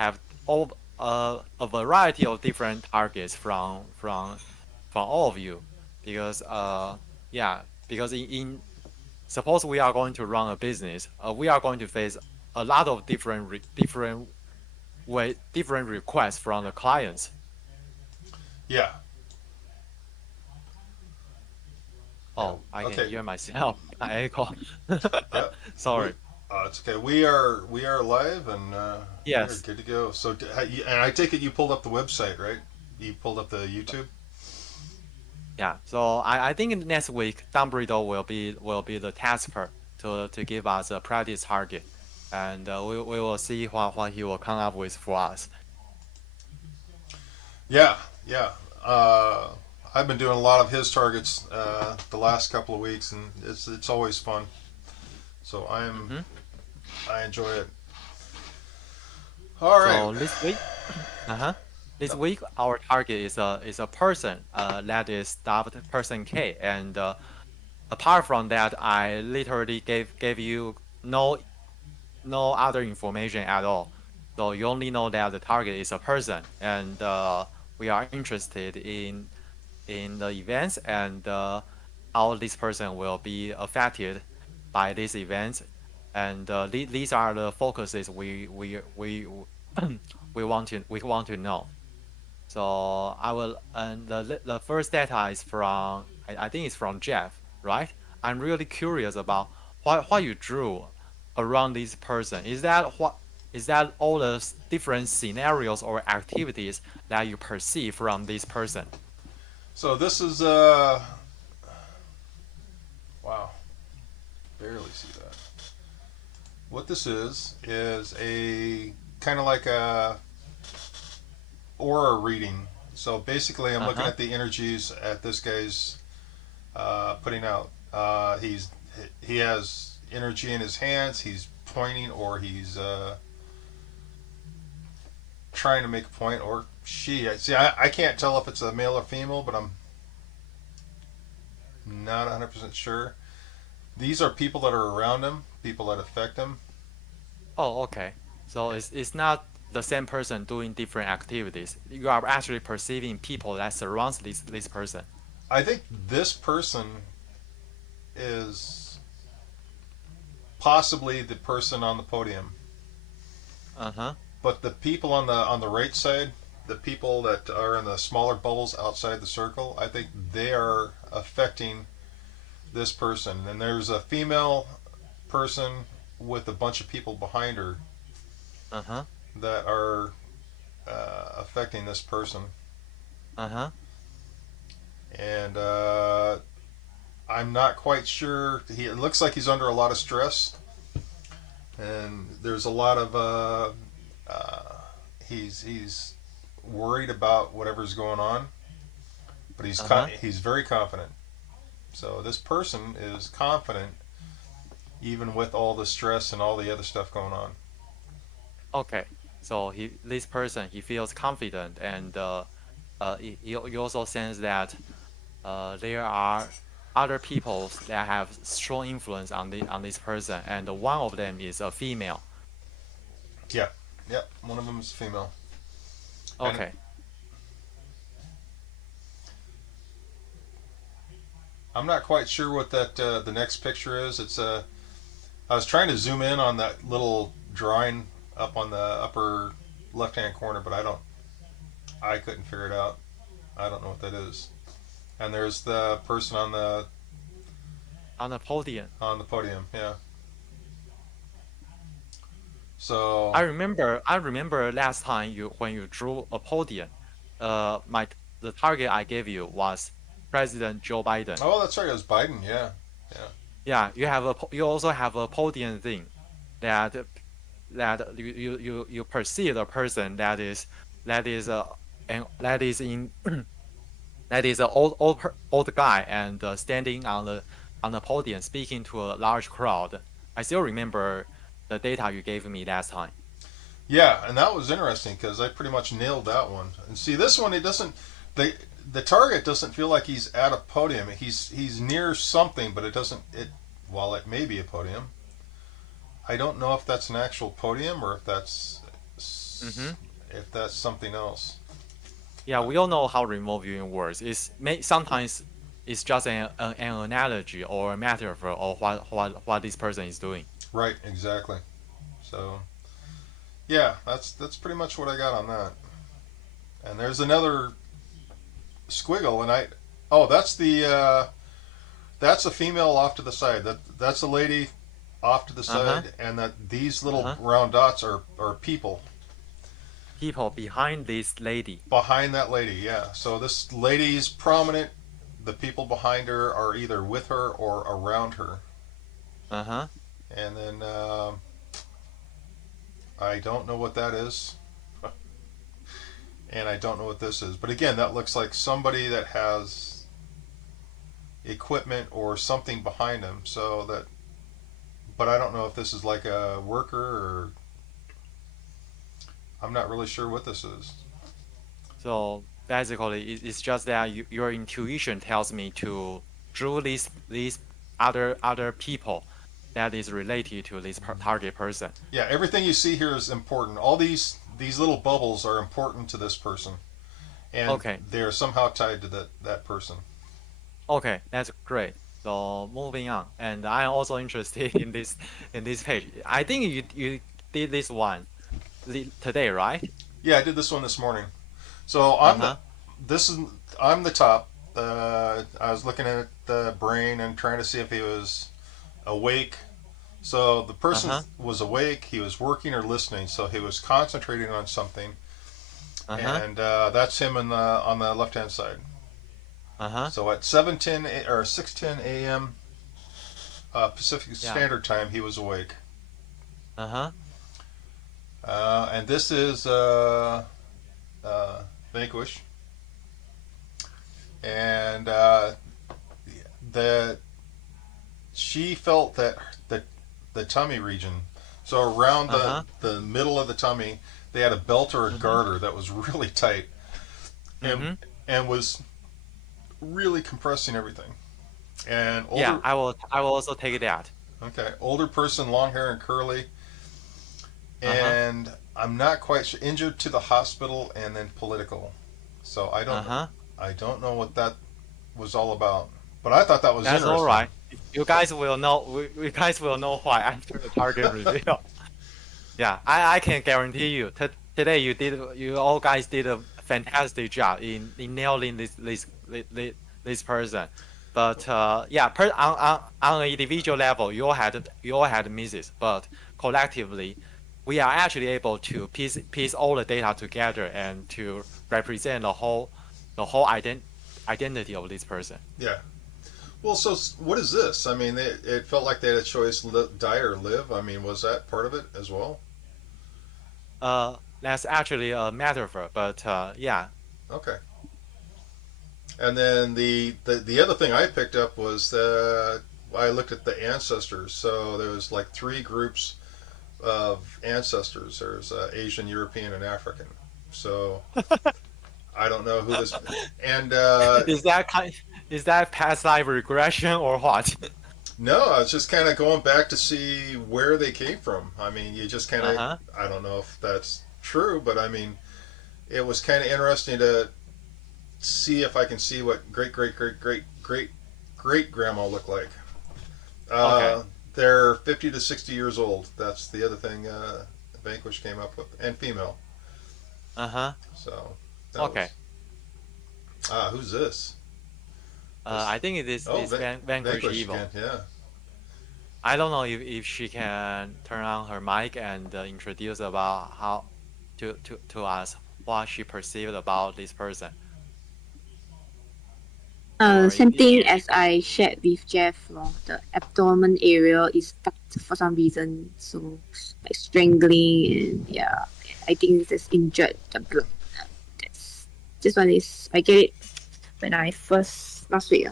have all a variety of different targets from all of you, because yeah, because in suppose we are going to run a business, we are going to face a lot of different requests from the clients. Yeah. Yeah. Oh, I can Okay. hear myself. I echo. Yep. We. Sorry. It's okay. We are live and we are Yes. good to go. So and I take it you pulled up the website, right? You pulled up the YouTube. Yeah. So I think next week Dumbledore will be the tasker to give us a practice target, and we will see what he will come up with for us. Yeah. Yeah. Uh, I've been doing a lot of his targets the last couple of weeks, and it's always fun. So Hmm. I enjoy it. All right. So this week, uh-huh. This week our target is a person that is dubbed person K, and apart from that, I literally gave you no other information at all. So you only know that the target is a person, and we are interested in the events, and how this person will be affected by these events, and these are the focuses we want to know. So I will, and the first data is from, I think it's from Jeff, right? I'm really curious about what you drew around this person. Is that all the different scenarios or activities that you perceive from this person? So this is wow, barely see that. What this is a kind of like a aura reading. So basically, I'm looking Uh-huh. at the energies at this guy's putting out. He has energy in his hands. He's pointing, or he's trying to make a point, or she. See, I can't tell if it's a male or female, but I'm not 100% sure. These are people that are around him, people that affect him. Oh, okay. So it's not the same person doing different activities. You are actually perceiving people that surrounds this person. I think this person is possibly the person on the podium. Uh-huh. But the people on the right side, the people that are in the smaller bubbles outside the circle, I think they are affecting this person. And there's a female person with a bunch of people behind her Uh-huh. that are affecting this person. Uh-huh. And I'm not quite sure. It looks like he's under a lot of stress, and there's a lot of he's worried about whatever's going on, but Uh-huh. he's very confident. So this person is confident even with all the stress and all the other stuff going on. Okay. So this person, he feels confident, and he also sense that there are other people that have strong influence on this person, and one of them is a female. Yeah, yeah. One of them is female, and Okay. I'm not quite sure what that the next picture is. I was trying to zoom in on that little drawing up on the upper left hand corner, but I couldn't figure it out. I don't know what that is. And there's the person On the podium. on the podium. Yeah. So I remember last time when you drew a podium, my the target I gave you was President Joe Biden. oh, that's right. It was Biden. Yeah. Yeah. Yeah, you also have a podium thing that you perceive a person that is that is in that is an old guy, and standing on the podium speaking to a large crowd. I still remember the data you gave me last time. Yeah, and that was interesting because I pretty much nailed that one. And see, this one, it doesn't. The target doesn't feel like he's at a podium. He's near something, but it doesn't. It while it may be a podium, I don't know if that's an actual podium or if that's Mm-hmm. if that's something else. Yeah, we all know how remote viewing works. Sometimes it's just an analogy or a metaphor of what this person is doing. Right, exactly. So yeah, that's pretty much what I got on that. And there's another squiggle, and I oh that's a female off to the side. That's a lady off to the Uh-huh. side, and that these little Uh-huh. round dots are people People behind this lady. behind that lady. Yeah. So this lady's prominent. The people behind her are either with her or around her. Uh-huh. And then I don't know what that is, and I don't know what this is. But again, that looks like somebody that has equipment or something behind them. So that, but I don't know if this is like a worker or I'm not really sure what this is. So basically, it's just that your intuition tells me to draw these other people that is related to this target person. Yeah, everything you see here is important. All these little bubbles are important to this person, and Okay. they're somehow tied to that person. Okay, that's great. So moving on, and I'm also interested in this page. I think you did this one today, right? Yeah, I did this one this morning. So Uh-huh. this is I'm the top. I was looking at the brain and trying to see if he was awake. So the person Uh-huh. was awake. He was working or listening. So he was concentrating on something, Uh-huh. and that's him on the left hand side. Uh-huh. So at 7:10 or 6:10 a.m. Pacific Yeah. Standard Time, he was awake. Uh-huh. And this is Vanquish, and the she felt that the tummy region, so around Uh-huh. the middle of the tummy, they had a belt or a Mm-hmm. garter that was really tight, and Mm-hmm. and was really compressing everything. And Yeah, older, I will also take that. okay, older person, long hair and curly, Uh-huh. and I'm not quite sure, injured to the hospital and then political. So Uh-huh. I don't know what that was all about, but I thought that was That's all interesting. right. You guys will know. We guys will know why after the target reveal. Yeah, I can guarantee you. Today you all guys did a fantastic job in nailing this person. But yeah, on an individual level, you all had misses. But collectively, we are actually able to piece all the data together and to represent the whole identity of this person. Yeah. Well, so what is this? I mean, it felt like they had a choice: die or live. I mean, was that part of it as well? That's actually a metaphor. But yeah. Okay. And then the other thing I picked up was that I looked at the ancestors. So there was like three groups of ancestors. There's Asian, European, and African. So I don't know who this. And Is that kind? Is that past life regression or what? no, I was just kind of going back to see where they came from. I mean, you just kind of. Uh-huh. I don't know if that's true, but I mean, it was kind of interesting to see if I can see what great grandma looked like. Okay. They're 50 to 60 years old. That's the other thing Vanquish came up with, and female. Uh-huh. So that was Okay. who's this? This I think it is oh Vanquish Vanquish again. Evil. Yeah. I don't know if she can turn on her mic and introduce about how to us what she perceived about this person. Or Same thing as I shared with Jeff. The abdomen area is fucked for some reason, so like strangling and yeah, I think this injured the blood. That's, this one is I get it when I first last week.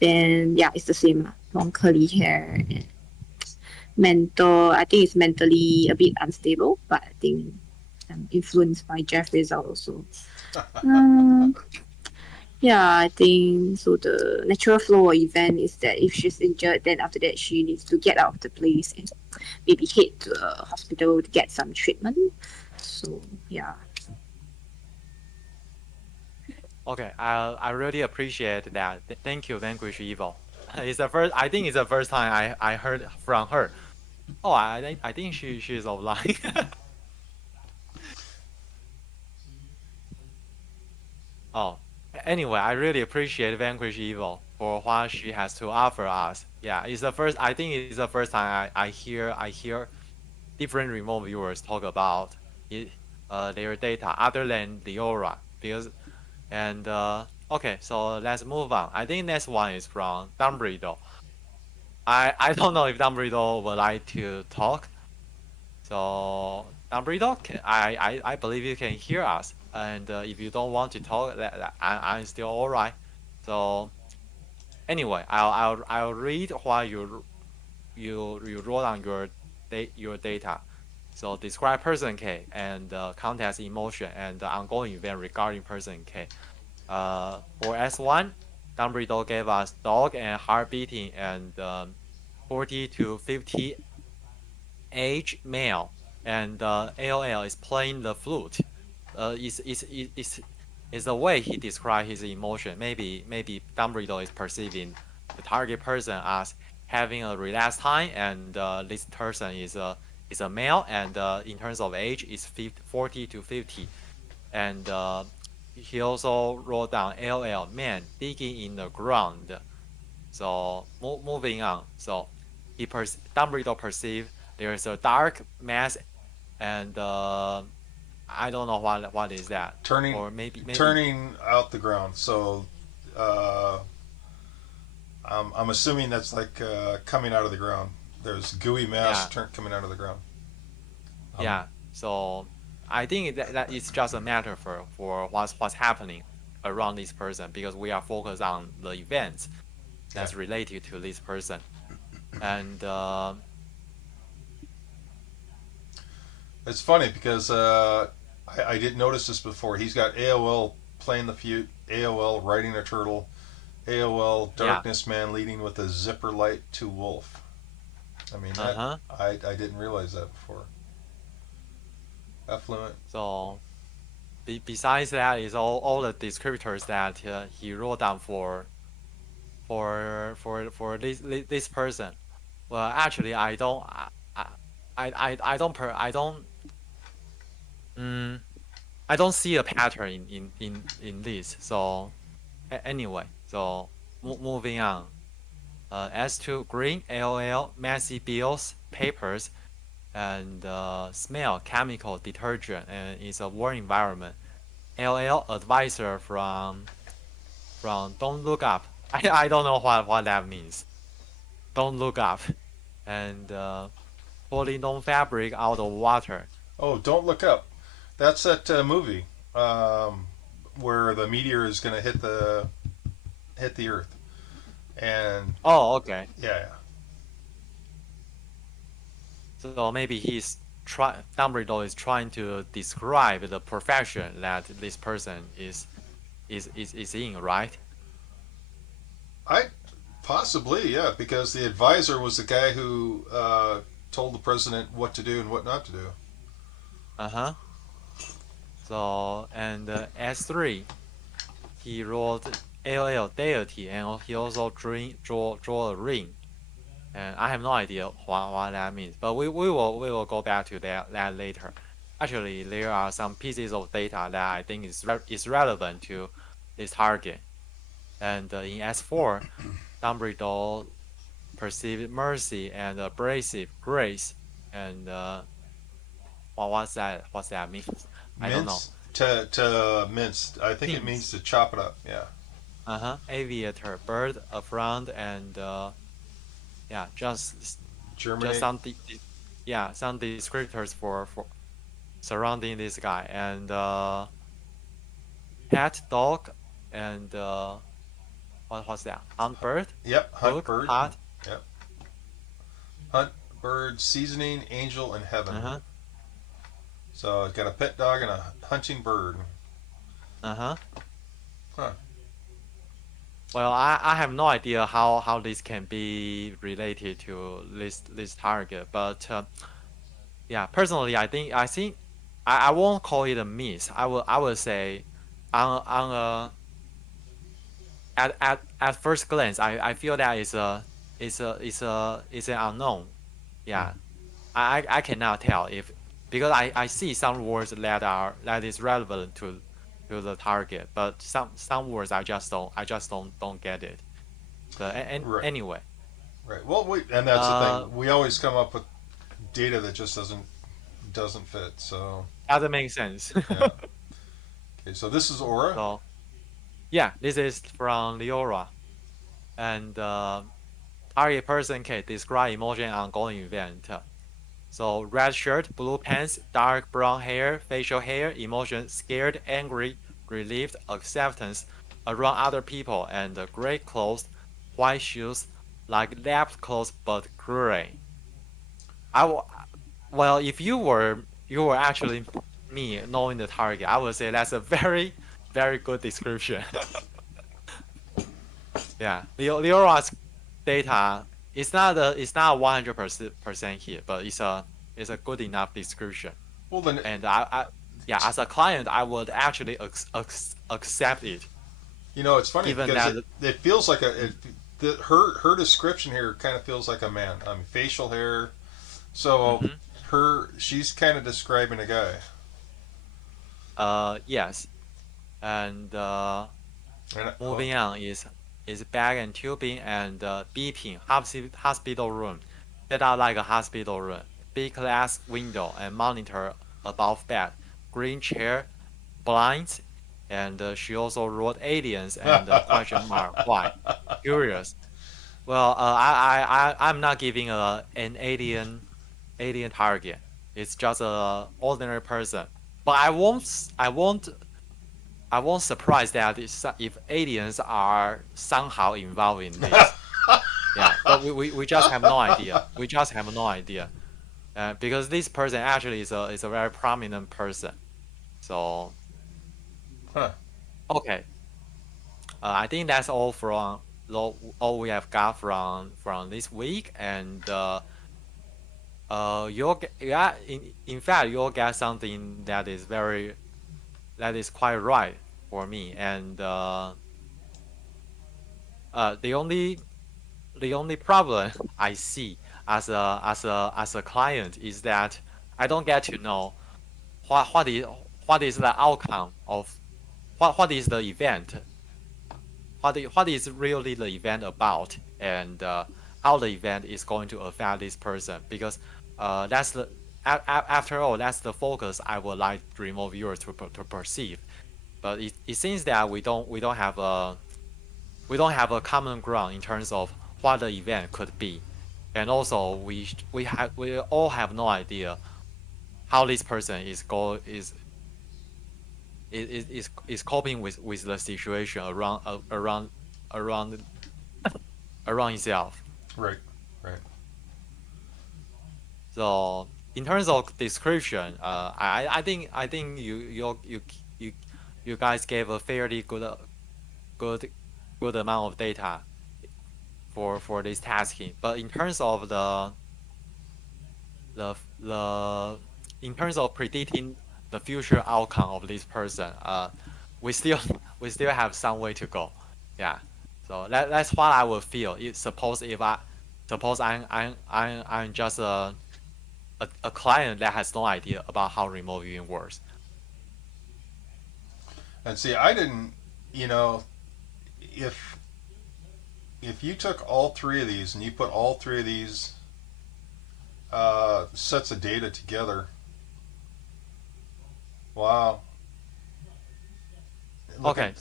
Then yeah, it's the same. Long curly hair. And mental, I think it's mentally a bit unstable, but I think I'm influenced by Jeff result also. Um, yeah, I think so. The natural flow of event is that if she's injured, then after that she needs to get out of the place and maybe head to a hospital to get some treatment. So yeah. Okay, I really appreciate that. Thank you, Vanquish Evil. It's the first. I think it's the first time I heard from her. Oh, I think she's offline. Oh, anyway, I really appreciate Vanquish Evil for what she has to offer us. Yeah, it's the first. I think it's the first time I hear different remote viewers talk about it, their data other than the aura because and okay, so let's move on. I think next one is from Dumbledore. I don't know if Dumbledore would like to talk. So Dumbledore, I believe you can hear us. And if you don't want to talk, I'm still all right. So anyway, I'll read while you wrote on your data. So describe person K and context emotion and the ongoing event regarding person K. For S1, Dumbledore gave us dog and heart beating and 40 to 50 age male, and AOL is playing the flute. Is the way he described his emotion. Maybe Dumbledore is perceiving the target person as having a relaxed time, and this person is a male, and in terms of age is 40 to 50, and he also wrote down LL man digging in the ground. So moving on. So Dumbledore perceived there is a dark mass, and I don't know what is that, Turning or maybe turning out the ground. So uh, I'm assuming that's like coming out of the ground. There's gooey mass yeah, coming out of the ground. Um, yeah. So I think that it's just a matter for what's happening around this person because we are focused on the events yeah, that's related to this person, and it's funny because I didn't notice this before. He's got AOL playing the flute, AOL writing a turtle, AOL yeah, darkness man leading with a zipper light to wolf. I mean that uh-huh. I didn't realize that before. Affluent. So besides that is all the descriptors that he wrote down for this person. Well, actually, mm, I don't see a pattern in this. So anyway, so moving on. S2 green LL messy bills papers and smell chemical detergent and it's a war environment. LL advisor from Don't Look Up. I don't know what that means. Don't look up. And pulling fabric out of water. Oh, don't look up. That's that movie um, where the meteor is going to hit the Earth, and Oh, okay. yeah, So maybe Dumbledore is trying to describe the profession that this person is in, right? I possibly yeah, because the advisor was the guy who told the president what to do and what not to do. Uh-huh. So and S3 he wrote LL deity and he also draw a ring. And I have no idea what that means, but we will go back to that later. Actually, there are some pieces of data that I think is relevant to this target. And in S4, Dumbledore perceived mercy and abrasive grace. And what's that? What's that mean? I don't know. Mince to mince. I think it means Teams. to chop it up. Yeah, Uh-huh. Aviator, bird, a front, and yeah, just germinate. yeah, some descriptors for surrounding this guy and pet dog and what's that? Hunt bird, Yep, hunt cook bird. hot. Yep, hunt bird, seasoning, angel, and heaven. Uh-huh. So I've got a pet dog and a hunting bird. Uh-huh. Huh. Well, I have no idea how this can be related to this target, but yeah, personally, I think I won't call it a miss. I will say on a at first glance, I feel that it's an unknown. Hmm. Yeah, I cannot tell if because I see some words that is relevant to the target, but some words I just don't get it. But Right. anyway, Right. Well, and that's the thing. uh, We always come up with data that just doesn't fit. So doesn't make sense. yeah. Okay. So this is aura. So yeah, this is from Leora, and target person can describe emotion ongoing event. So red shirt, blue pants, dark brown hair, facial hair, emotion, scared, angry, relieved, acceptance, around other people, and gray clothes, white shoes, like lab clothes but gray. I w- well, if you were actually me knowing the target, I would say that's a very very good description. Yeah, Leora's data it's not 100% here, but it's a good enough description. Well, then And I yeah, as a client, I would actually accept it, it's funny given because that. it feels like her description here kind of feels like a man. I mean, facial hair. So Mhm. she's kind of describing a guy. Yes, and And moving on is bag and tubing and beeping hospital room, set out like a hospital room, big glass window and monitor above bed, green chair, blinds, and she also wrote aliens and question mark why, curious. Well, I'm not giving an alien target. It's just a ordinary person. But I won't surprise that if aliens are somehow involved in this. Yeah, but we just have no idea. We just have no idea. Because this person actually is a very prominent person. So huh. okay, I think that's all we have got from this week, and yeah, in fact you'll get something that is quite right for me, and the only problem I see as a client is that I don't get to know what what is what is the outcome of what is the event, what is really the event about, and how the event is going to affect this person, because that's after all that's the focus I would like remote viewers to perceive. But it seems that we don't have a common ground in terms of what the event could be, and also we all have no idea how this person is coping with the situation around around itself. Right. Right. So in terms of description, I think you you guys gave a fairly good good amount of data for this tasking. But the in terms of predicting the future outcome of this person, we still we still have some way to go. Yeah. So that's what I would feel. Suppose I'm just a client that has no idea about how remote viewing works. And see, I didn't. You know, if you took all three of these and you put all three of these sets of data together, wow. Okay,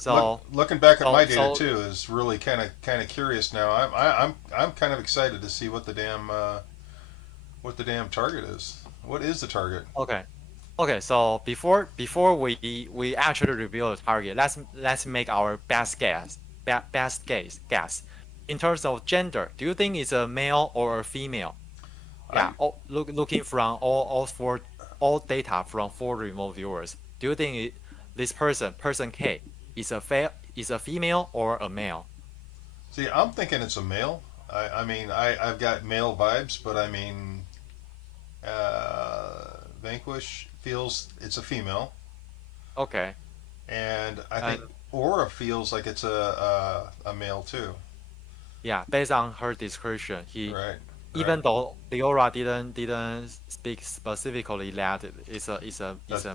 Looking back at so my data so too is really kind of curious now. I'm kind of excited to see what the damn target is. What is the target? okay. Okay, so before we actually reveal the target, let's make our best guess. In terms of gender, do you think it's a male or a female? I Yeah, looking from all data from four remote viewers, do you think this person K, is a female or a male? see. I'm thinking it's a male. I mean, I've got male vibes, but I mean, Vanquish. feels it's a female, Okay. and I And think Aura feels like it's a male too. yeah, based on her description, he Right, right. even though Leora didn't speak specifically that That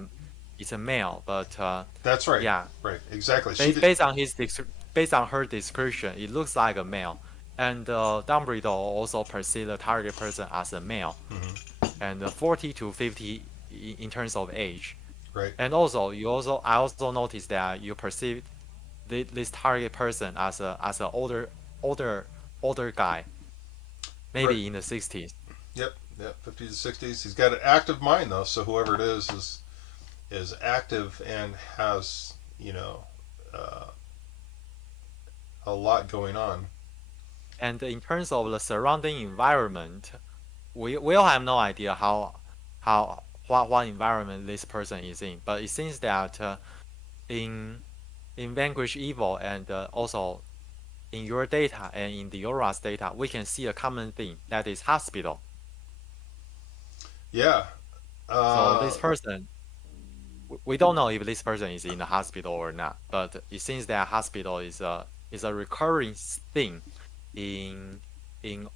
it's a male, but that's right, yeah, right, exactly. She based did. based on based on her description, it looks like a male. And Dumbledore also perceived the target person as a male, Hmm. and 40 to 50 in terms of age. Right, And also, I also noticed that you perceive this target person as a older older guy, right. maybe in the 60s. Yep, yep. 50s to 60s. He's got an active mind though, so whoever it is active and has uh, a lot going on. And in terms of the surrounding environment, we all have no idea what environment this person is in. But it seems that in Vanquish Evil and also in your data and in the Aura's data, we can see a common thing that is hospital. Yeah. So Uh, this person, we don't know if this person is in the hospital or not, but it seems that hospital is a recurring thing in in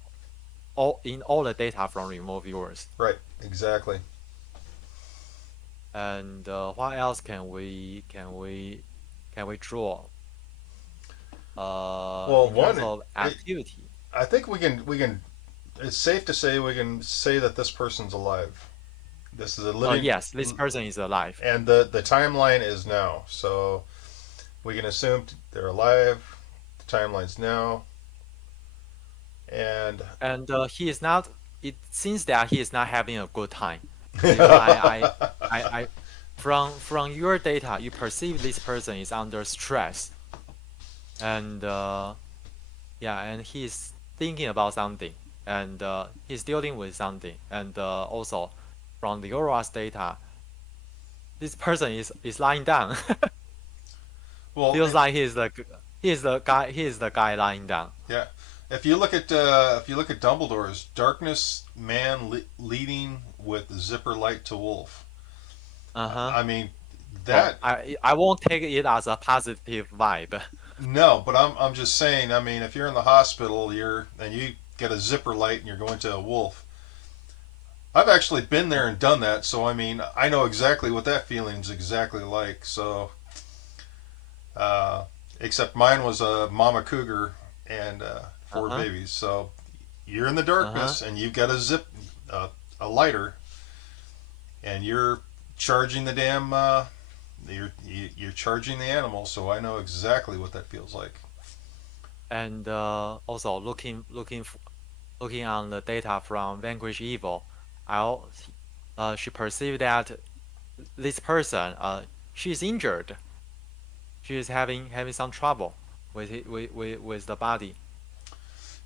in all the data from remote viewers. right. Exactly. And what else can we draw? Well, In terms one, of activity. I think we can. It's safe to say we can say that this person's alive. This is a living, Yes, this person is alive, and the timeline is now. So we can assume they're alive. The timeline's now, and and he is not. It seems that he is not having a good time. I from your data, you perceive this person is under stress, and yeah, and he's thinking about something, and he's dealing with something, and also from the Aura's data, this person is lying down. well, Feels like he is the guy lying down. yeah. If you look at Dumbledore's darkness man leading with zipper light to wolf. Uh-huh. I mean Oh, that I won't take it as a positive vibe. no, but I'm just saying. I mean, if you're in the hospital, you get a zipper light and you're going to a wolf. I've actually been there and done that, so I mean, I know exactly what that feeling's exactly like. So, uh, except mine was a mama cougar and four Uh-huh. babies. So you're in the Uh-huh. darkness and you've got a lighter, and you're charging the damn you're charging the animal. So I know exactly what that feels like. And also looking on the data from Vanquish Evil, she perceived that this person she's injured. She is having some trouble with the body.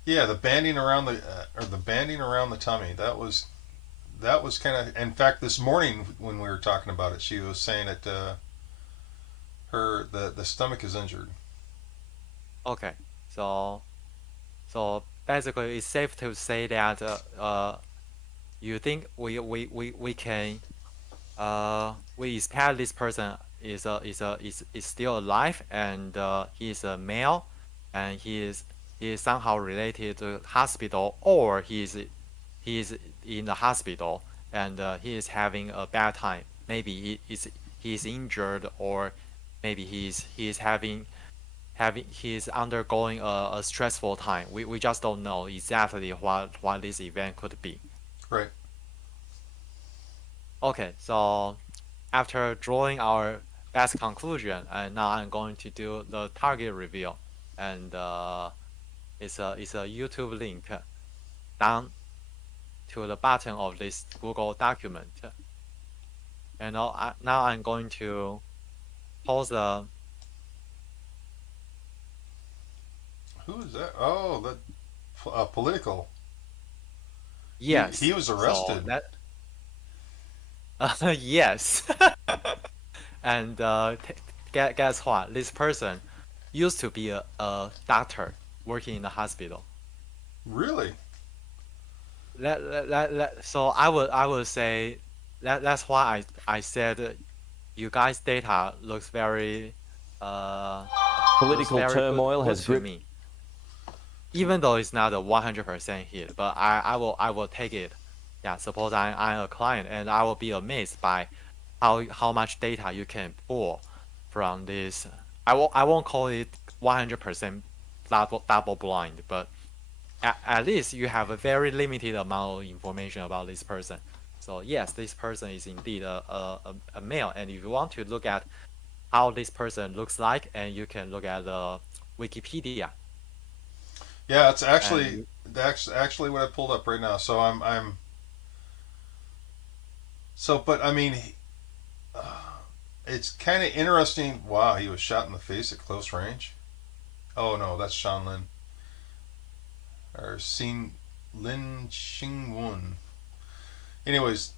Yeah, the banding around the banding around the tummy. That was kind of. In fact, this morning when we were talking about it, she was saying that the stomach is injured. Okay, so basically it's safe to say that you think we can we expect this person is still alive and he is a male and he is somehow related to hospital or he is in the hospital and he is having a bad time. Maybe he is injured or maybe he is he is undergoing a stressful time. We just don't know exactly what this event could be. Right. Okay, so after drawing our best conclusion, and now I'm going to do the target reveal, and it's a YouTube link down to the bottom of this Google document, and now I'm going to pause the Who is that? Oh, that political. He yes. was So arrested. that yes, and guess what? This person used to be a doctor working in the hospital. Really? So I would say that's why I said you guys' data uh looks Political very turmoil good has to gripped. me. Even though it's not a 100% hit, but I will take it. Yeah, suppose I'm a client and I will be amazed by how much data you can pull from this. I won't call it 100% double blind, but at least you have a very limited amount of information about this person. So yes, this person is indeed a male, and if you want to look at how this person looks like, and you can look at the Wikipedia, Yeah, it's and actually you, that's actually what I pulled up right now. So I'm so, but I mean, it's kind of interesting. Wow, he was shot in the face at close range. Oh no, that's Sean Lin or Xin Lin Xingwun. Anyways,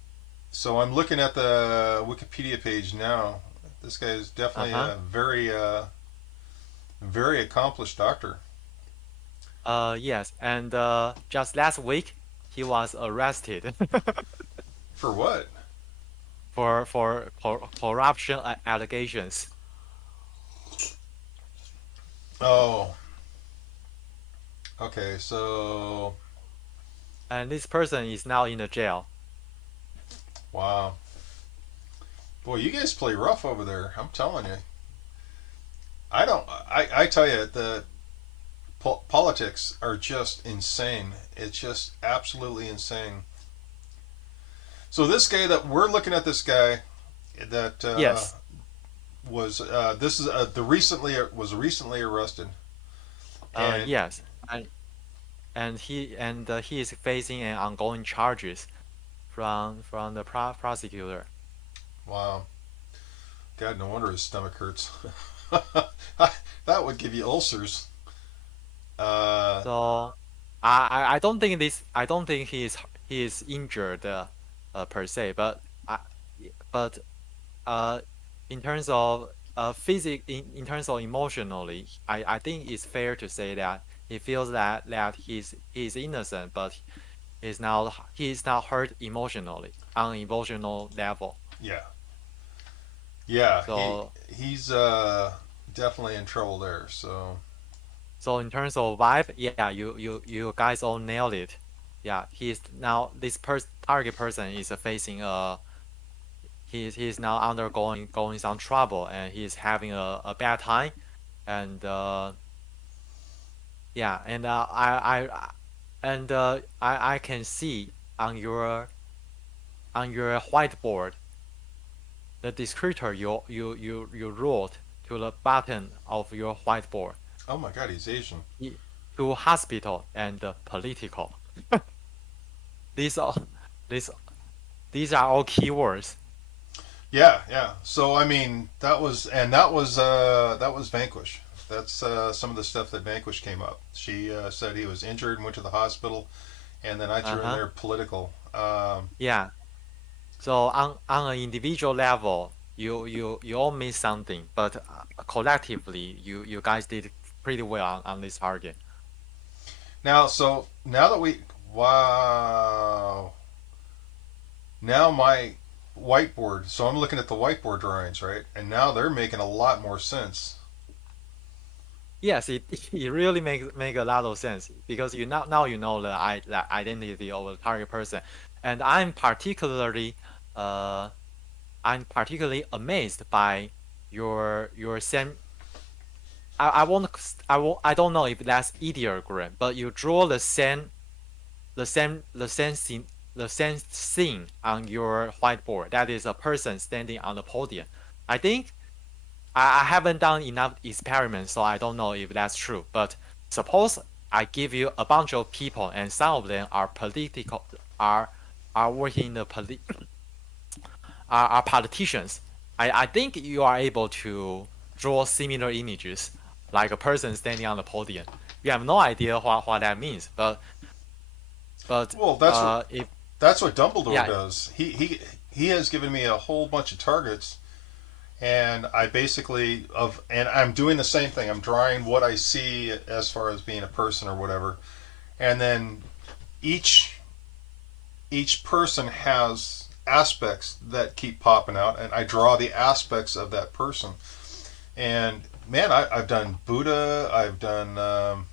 so I'm looking at the Wikipedia page now. This guy is definitely uh-huh. a very accomplished doctor. Yes, and just last week he was arrested For what? for corruption allegations, Oh, okay. So and this person is now in the jail. wow, boy, you guys play rough over there. I'm telling you. I don't. I tell you, the politics are just insane. It's just absolutely insane. So this guy that we're looking at, this guy that Yes, was this is the recently was recently arrested, and yes, and he is facing an ongoing charges from the prosecutor. wow, God, no wonder his stomach hurts. That would give you ulcers. Uh, So I don't think I don't think he is injured per se, but uh in terms of in terms of emotionally, I think it's fair to say that he feels that he's innocent, but he is now hurt emotionally on an emotional level. yeah, yeah, So he's definitely in trouble there. So so in terms of vibe, yeah, you guys all nailed it. Yeah, he's now this target person is facing he's now undergoing going some trouble, and he's having a bad time, and yeah, and I can see on your whiteboard the descriptor you wrote to the bottom of your whiteboard. oh my God, he's Asian. To hospital and political. These are these these are all keywords. Yeah, yeah. So I mean, that was Vanquish. That's some of the stuff that Vanquish came up. She said he was injured and went to the hospital, and then I threw in Uh-huh. there political. Yeah. So on an individual level, you all missed something, but collectively, you guys did pretty well on this target. Now, so now that we, wow, now my whiteboard. So I'm looking at the whiteboard drawings, right? And now they're making a lot more sense. Yes, it really make a lot of sense because you now you know the identity of the target person, and uh I'm particularly amazed by your same. I don't know if that's ideogram, but you draw the same scene on your whiteboard. That is a person standing on the podium. I think I haven't done enough experiments, so I don't know if that's true. But suppose I give you a bunch of people, and some of them are political, are are working in the are politicians. I think you are able to draw similar images, like a person standing on the podium. You have no idea what that means, but Well, if that's what Dumbledore yeah, does. He has given me a whole bunch of targets, and I basically and I'm doing the same thing. I'm drawing what I see as far as being a person or whatever, and then each each person has aspects that keep popping out, and I draw the aspects of that person. And man, I've done Buddha. I've done well.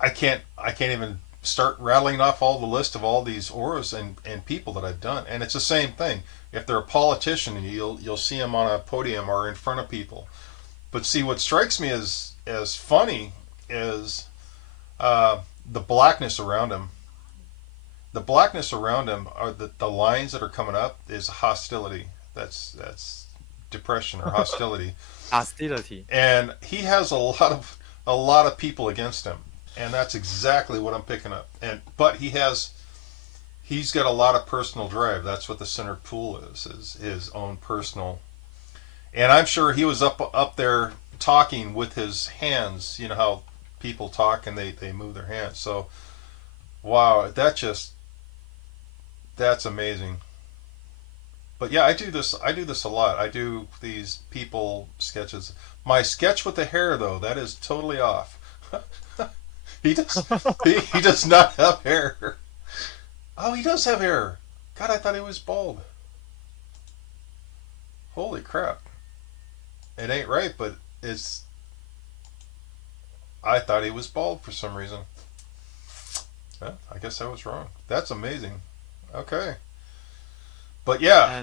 I can't even start rattling off all the list of all these auras and people that I've done. And it's the same thing. If they're a politician, you'll see them on a podium or in front of people. But see, what strikes me as funny is the blackness around him. The blackness around him are the lines that are coming up is hostility. That's depression or hostility, Hostility. and he has a lot of people against him, and that's exactly what I'm picking up. And but he's got a lot of personal drive. That's what the center pool is his own personal. And I'm sure he was up there talking with his hands. You know how people talk and they move their hands. So wow, that's amazing. But yeah, I do this a lot. I do these people sketches. My sketch with the hair though, that is totally off. he does he does not have hair. Oh, he does have hair. God, I thought he was bald. Holy crap. It ain't right, but it's I thought he was bald for some reason. Well, I guess I was wrong. That's amazing. Okay. But yeah,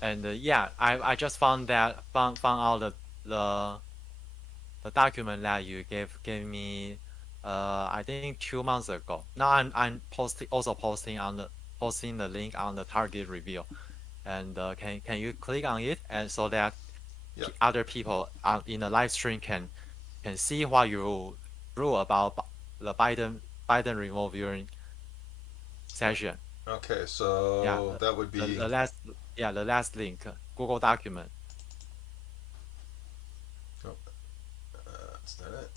And yeah, I just found out the the document that you gave me I think 2 months ago. Now I'm posting the link on the target reveal, and can you click on it, and so that yeah. other people in the live stream can see what you wrote about the Biden remote viewing session. Okay, Yeah, so that would be the last, the last link, Google document. oh, that's not it.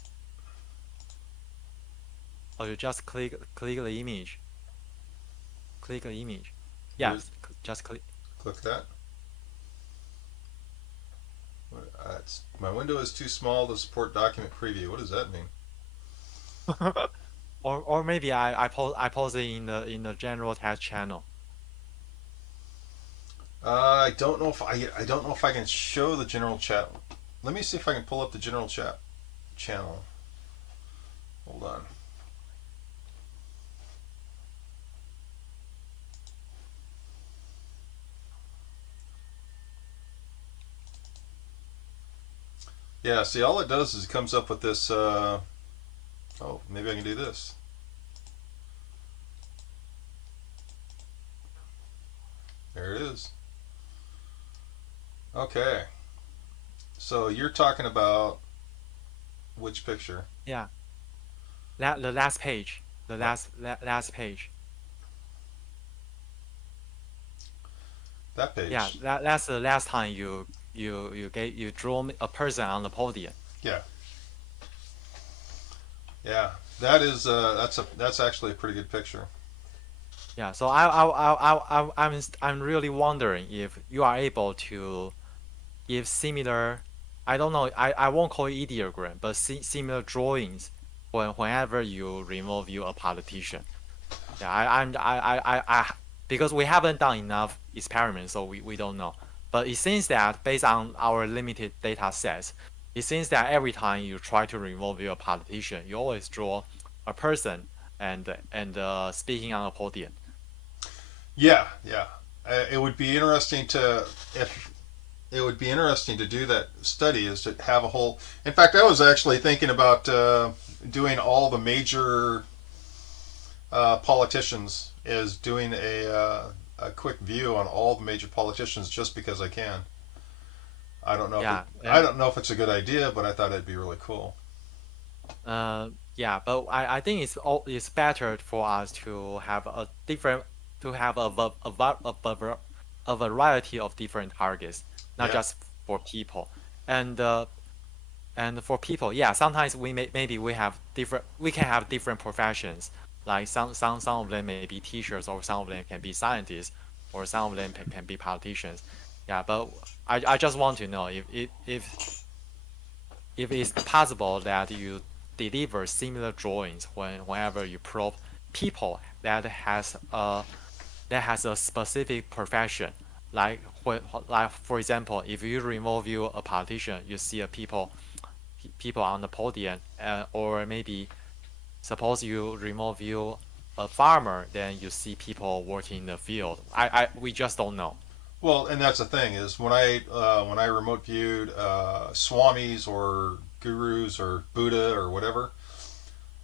Or you just click the image. Click the image. Do Yes, just click. click that. My window is too small to support document preview. What does that mean? Or maybe I post it in the general test channel. I don't know if I don't know if I can show the general chat. Let me see if I can pull up the general chat channel. Hold on. Yeah, see, all it does is it comes up with this. Oh, maybe I can do this. There it is. Okay. So you're talking about which picture? Yeah, the last page. The last page. That Yeah, page. that's the last time you draw a person on the podium. Yeah. Yeah. That is that's actually a pretty good picture. Yeah, so I'm really wondering if you are able to give similar, I don't know, I won't call it ideogram, but similar drawings whenever you remove you a politician. Yeah, because we haven't done enough experiments, so we don't know. But it seems that based on our limited data sets, it seems that every time you try to remove your politician, you always draw a person and speaking on a podium. Yeah, yeah. It would be interesting to if it would be interesting to do that study is to have a whole. In fact, I was actually thinking about doing all the major politicians is doing a quick view on all the major politicians just because I can. I don't know. Yeah, I don't know if it's a good idea, but I thought it'd be really cool. yeah, but I think it's better for us to have a different to have a variety of different targets, not Yeah. just for people. And and for people, yeah, sometimes maybe we can have different professions. Like some of them may be teachers, or some of them can be scientists, or some of them can be politicians. Yeah, but I just want to know if it's possible that you deliver similar drawings whenever you probe people that has a specific profession. Like like for example, if you remove you a politician, you see a people on the podium, or maybe suppose you remove you a farmer, then you see people working in the field. We just don't know. Well, and that's the thing is when I remote viewed swamis or gurus or Buddha or whatever,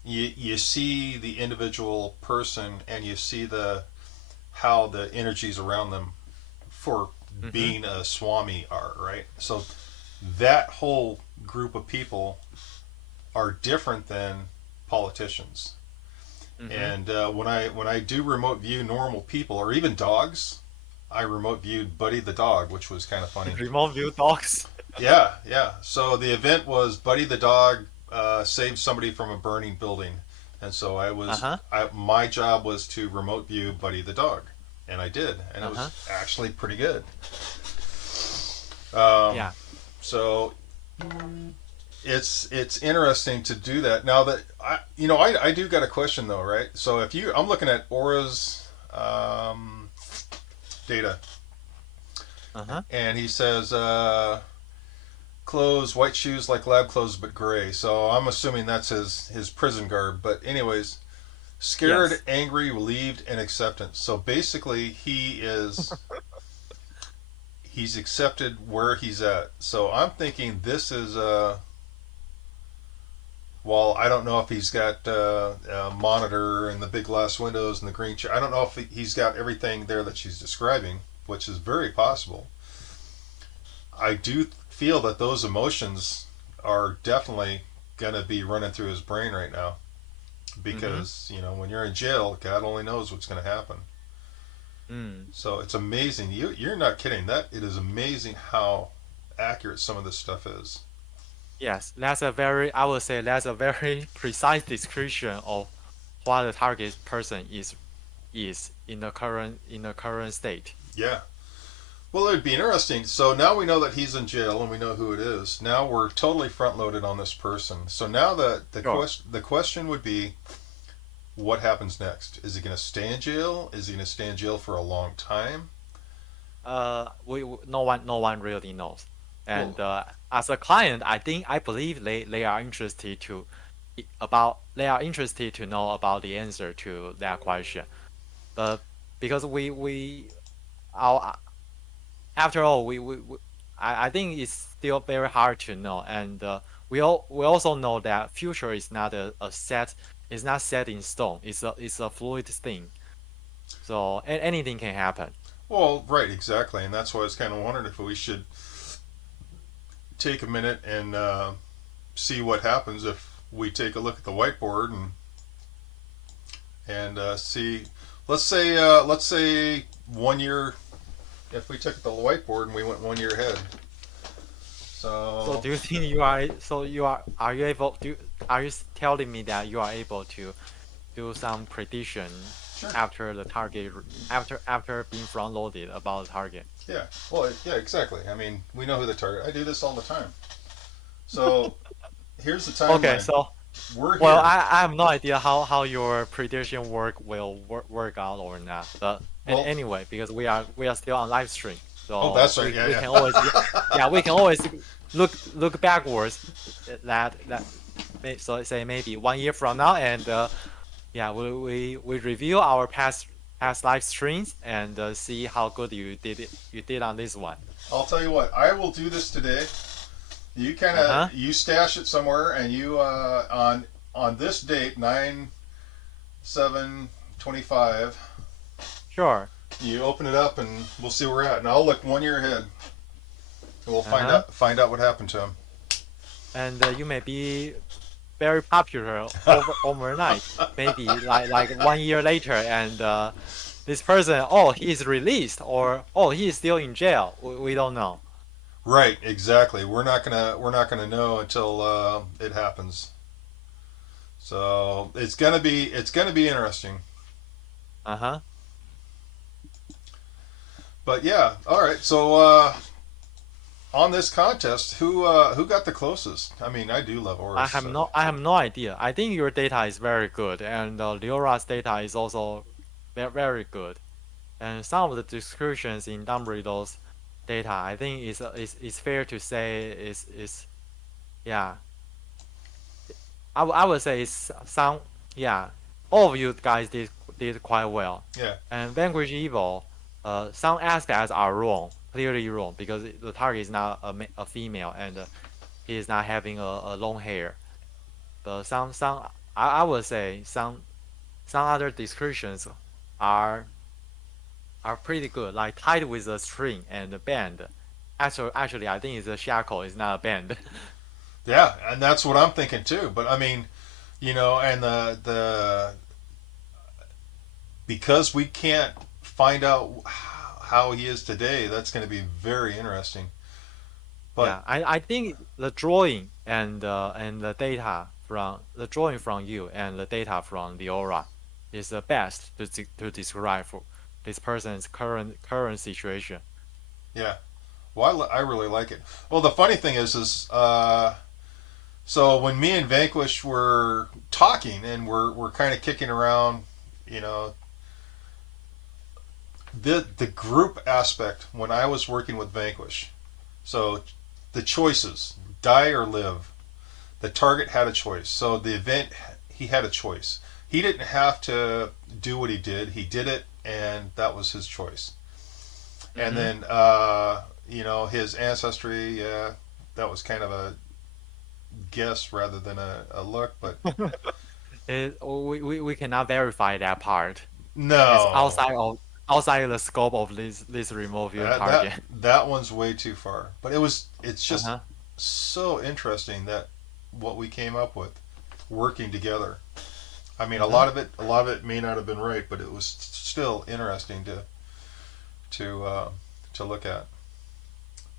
you see the individual person and you see the how the energies around them for Mm-hmm. being a swami are, right. So that whole group of people are different than politicians. Mm-hmm. And when I do remote view normal people or even dogs, I remote viewed Buddy the dog, which was kind of funny. Remove you dogs. Yeah, yeah. So the event was Buddy the dog saved somebody from a burning building, and so Uh-huh. my job was to remote view Buddy the dog, and I did, and it was Uh-huh. actually pretty good. Um, Yeah. so it's interesting to do that. Now that I do got a question though, right? So if you I'm looking at Aura's data, Uh-huh. and he says clothes, white shoes like lab clothes but gray. So I'm assuming that's his prison garb. But anyways, scared, Yes. angry, relieved, and acceptance. So basically, he's accepted where he's at. So I'm thinking this is well, I don't know if he's got a monitor and the big glass windows and the green chair. I don't know if he's got everything there that she's describing, which is very possible. I do feel that those emotions are definitely going to be running through his brain right now Mm-hmm. because, when you're in jail, God only knows what's going to happen. Mm. So it's amazing. You're not kidding. That it is amazing how accurate some of this stuff is. Yes, I would say that's a very precise description of what the target person is in the current state. Yeah. Well, it would be interesting. So now we know that he's in jail and we know who it is. Now we're totally front loaded on this person. So now Sure. the question would be, what happens next? Is he going to stay in jail? Is he going to stay in jail for a long time? No one really knows. Well, And as a client, I believe they are interested they are interested to know about the answer to that question. But because our after all, I think it's still very hard to know. And we also know that future is not it's not set in stone. It's a fluid thing. So anything can happen. well, right, exactly, and that's why I was kind of wondering if we should take a minute and see what happens if we take a look at the whiteboard and see. Let's say 1 year. If we took the whiteboard and we went 1 year ahead. So So do you think are you able are you telling me that you are able to do some prediction sure. after the target after being front loaded about the target? Yeah. Well, yeah, exactly. I mean, we know who the target. I do this all the time. So here's the Okay, timeline. so We're well, here. I have no idea how your prediction work out or not. But Well, anyway, because we are still on live stream, oh, so that's right. Yeah, we yeah. can always yeah we can always look backwards that so say maybe 1 year from now, and yeah we review our past live streams and see how good you did on this one. I'll tell you what. I will do this today. You kind Uh of huh. you stash it somewhere, and you on this date 9/7/25. Sure. You open it up, and we'll see where we're at. And I'll look 1 year ahead, and we'll Uh huh. find out what happened to him. And you may be very popular overnight. Maybe like 1 year later, and this person, oh, he's released, or oh, he's still in jail. We don't know. Right, exactly. We're not gonna know until it happens. So it's gonna be interesting. Uh huh. But yeah, all right. So on this contest, who got the closest? I mean, I do love Aura's. I have no idea. I think your data is very good, and Leora's data is also very good. And some of the descriptions in Dumbledore's data, I think is fair to say is yeah. I would say it's some yeah. All of you guys did quite well. Yeah, And Vanquish Evil, some aspects are wrong, clearly wrong, because the target is not a female and he is not having a long hair. But I would say some other descriptions are are pretty good, like tied with a string and a band. Actually, I think it's a shackle. It's not a band. yeah, and that's what I'm thinking too. But I mean, and the because we can't find out how he is today, that's going to be very interesting. But Yeah, I think the drawing and the data from the drawing from you and the data from the aura is the best to describe for this person's current situation. yeah, well, I really like it. Well, the funny thing is so when me and Vanquish were talking and we're kind of kicking around, you know, the group aspect when I was working with Vanquish. So the choices, die or live. The target had a choice. So the event, he had a choice. He didn't have to do what he did. He did it, and that was his choice. And Mm-hmm. then, his ancestry, yeah, that was kind of a guess rather than a look. But We cannot verify that part. It's no, outside the scope of this remote view that that target. that one's way too far. But it's just Uh-huh. so interesting that what we came up with, working together. I mean, Mm-hmm. a lot of it may not have been right, but it was still interesting to uh, to look at.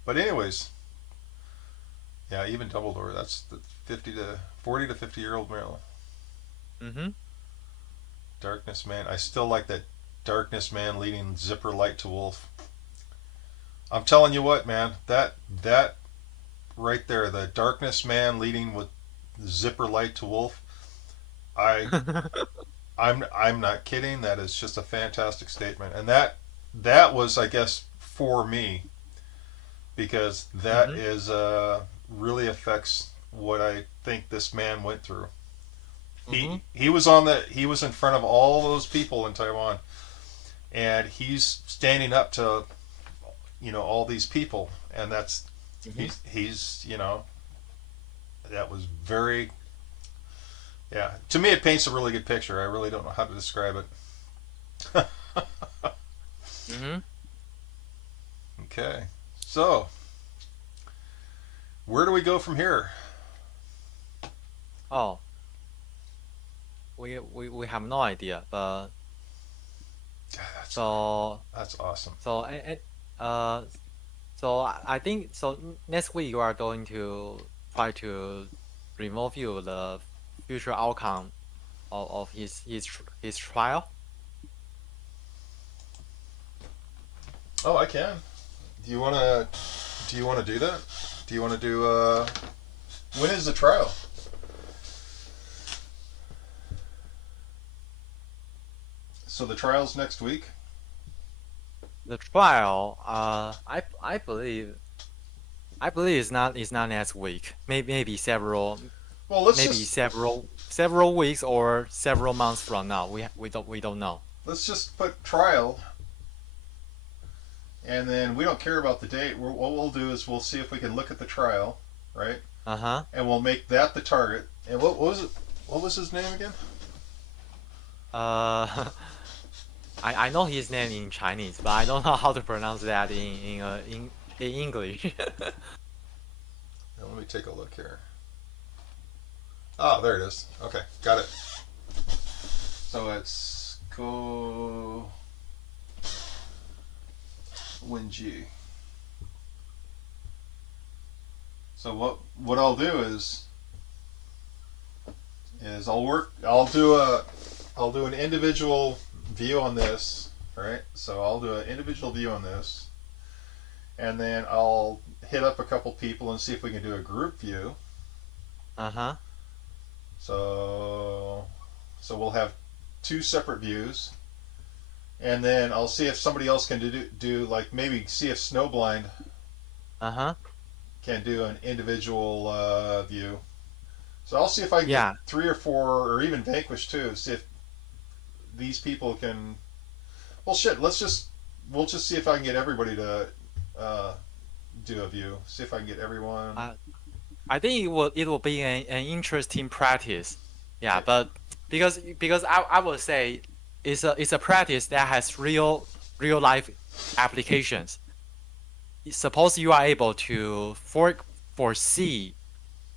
But anyways, yeah, even Dumbledore. That's the 40 to 50 year old male. Mm-hmm. Darkness man. I still like that darkness man leading zipper light to wolf. I'm telling you what, man. That right there, the darkness man leading with zipper light to wolf. I I'm not kidding. That is just a fantastic statement, and that was, I guess, for me because that Mm-hmm. is really affects what I think this man went through. Mm-hmm. He was in front of all those people in Taiwan, and he's standing up to all these people, and that's Mm-hmm. he's that was very, yeah, to me it paints a really good picture. I really don't know how to describe it. Mm-hmm. Okay, so where do we go from here? Oh, we have no idea, but God, so that's awesome. so uh so I think so next week you are going to try to remove you the future outcome of his trial. Oh, I can. Do you want to? Do you want to do that? Do you want to do? When is the trial? So the trial's next week. The trial, I believe it's not next week. Maybe Well, let's maybe just several weeks or several months from now. We don't know. put trial, and then we don't care about the date. What we'll do is we'll see if we can look at the trial, right? Uh-huh. And we'll make that the target. And what was it? What was his name again? Uh, I know his name in Chinese, but I don't know how to pronounce that in English. Now, let me take a look here. Oh, there it is. Okay, got it. So it's Go Wenji. So what I'll do is I'll do an individual view on this, right? So I'll do an individual view on this, and then I'll hit up a couple people and see if we can do a group view. Uh-huh. So we'll have two separate views, and then I'll see if somebody else can do like maybe see if Snowblind Uh-huh. can do an individual view. So I'll see if I can get Yeah. 3 or 4, or even Vanquish too. See if these people can. Well, shit. We'll just see if I can get everybody to do a view. See if I can get everyone. I think it will be an interesting practice. Yeah, Okay. but because I would say it's a practice that has real life applications. Suppose you are able to foresee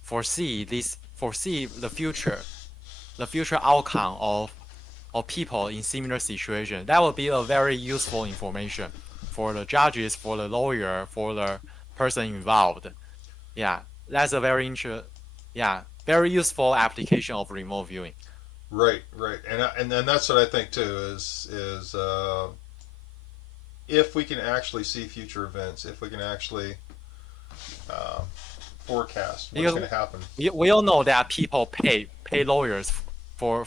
foresee the future outcome of people in similar situations. That would be a very useful information for the judges, for the lawyer, for the person involved. Yeah, that's a very useful application of remote viewing. Right, right, and then that's what I think too is if we can actually see future events, if we can actually uh, forecast what's Because going to happen. we all know that people pay lawyers for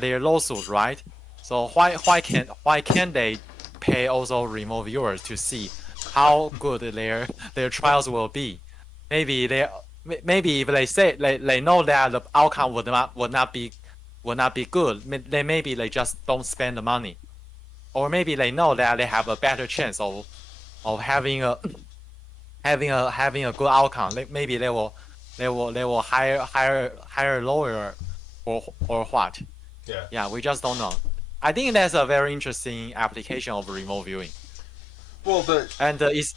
their lawsuits, right? So why can't they pay also remote viewers to see how good their trials will be? Maybe maybe if they say they know that the outcome would not be good, then maybe they just don't spend the money, or maybe they know that they have a better chance of having a good outcome. Maybe they will hire a lawyer or what. Yeah. Yeah, we just don't know. I think that's a very interesting application of remote viewing, Well, the and it's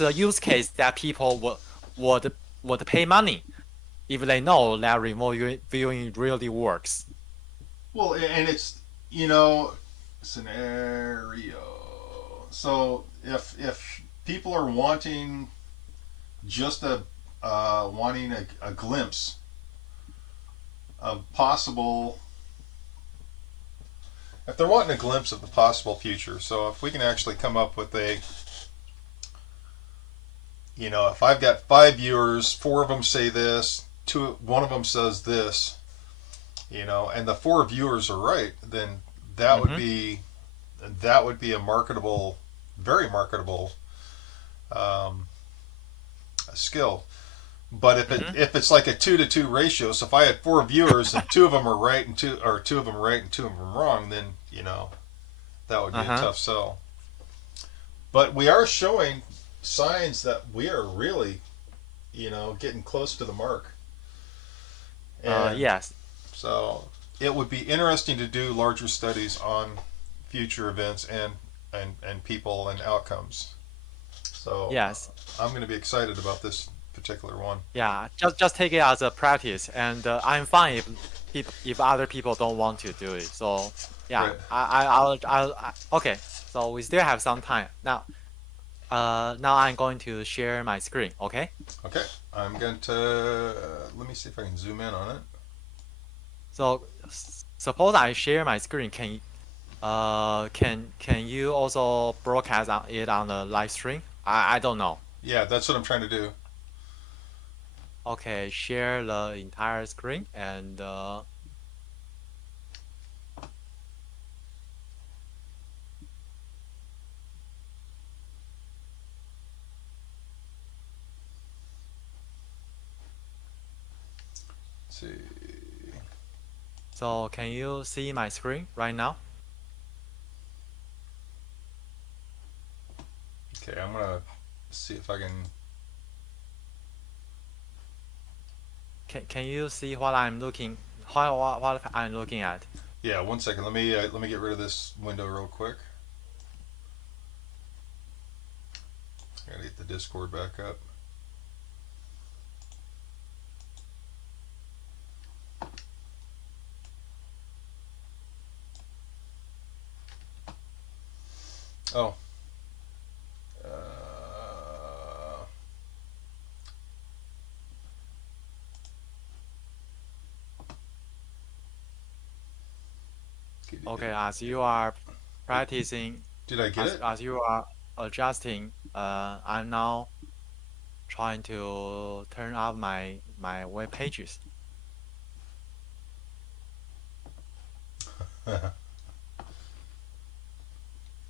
a use case that people would pay money if they know that remote viewing really works. well, and it's you know scenario. So if people are wanting just wanting a glimpse of possible, if they're wanting a glimpse of the possible future, so if we can actually come up with if I've got 5 viewers, 4 of them say this, one of them says this, and the 4 viewers are right, then that would Mm-hmm. be that would be a marketable, very marketable um, skill. But Mm-hmm. if it's like a 2-to-2 ratio, so if I had 4 viewers and 2 of them are right and 2 of them right and 2 of them wrong, then that would be a Uh-huh. tough sell. But we are showing signs that we are really getting close to the mark, and Yes. so it would be interesting to do larger studies on future events and people and outcomes. So Yes. I'm going to be excited about this particular one. Yeah. Just take it as a practice, and I'm fine if other people don't want to do it. So yeah, Great. okay. So we still have some time now. Now I'm going to share my screen. Okay. Okay, I'm going to let me see if I can zoom in on it. So suppose I share my screen. Can you also broadcast it on the live stream? I don't know. Yeah, that's what I'm trying to do. Okay, share the entire screen and Let's see. so can you see my screen right now? Okay, I'm gonna see if I can. Can you see what I'm looking at? Yeah, 1 second. Let me get rid of this window real quick. I gotta get the Discord back up. Oh. Uh, Okay, as you are practicing, did I get as it? as you are adjusting. I'm now trying to turn up my web pages.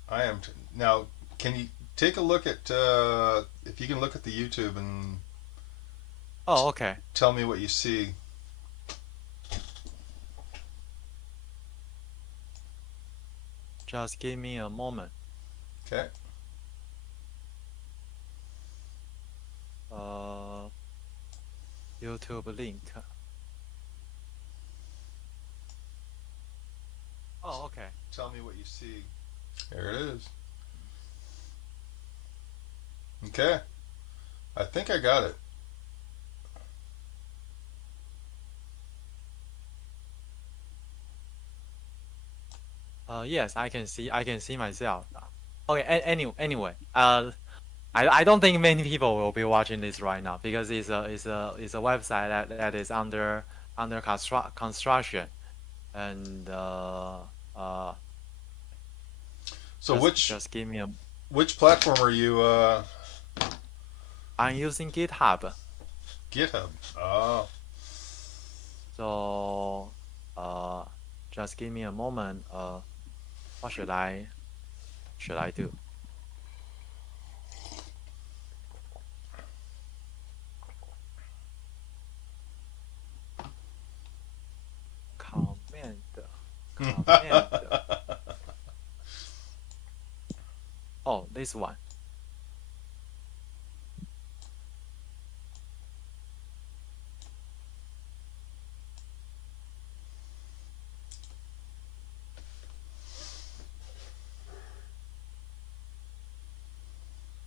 I am now. Can you take a look at if you can look at the YouTube and Oh, okay. tell me what you see? Just give me a moment. Okay. YouTube link. Oh, okay. Tell me what you see. There it is. Okay. I think I got it. Yes, I can see. I can see myself. Okay. Anyway. I don't think many people will be watching this right now because it's a website that is under construction, and So just give me a. which platform are you? I'm using GitHub, GitHub. Oh, so just give me a moment. What should I do? Command, command. Oh, this one.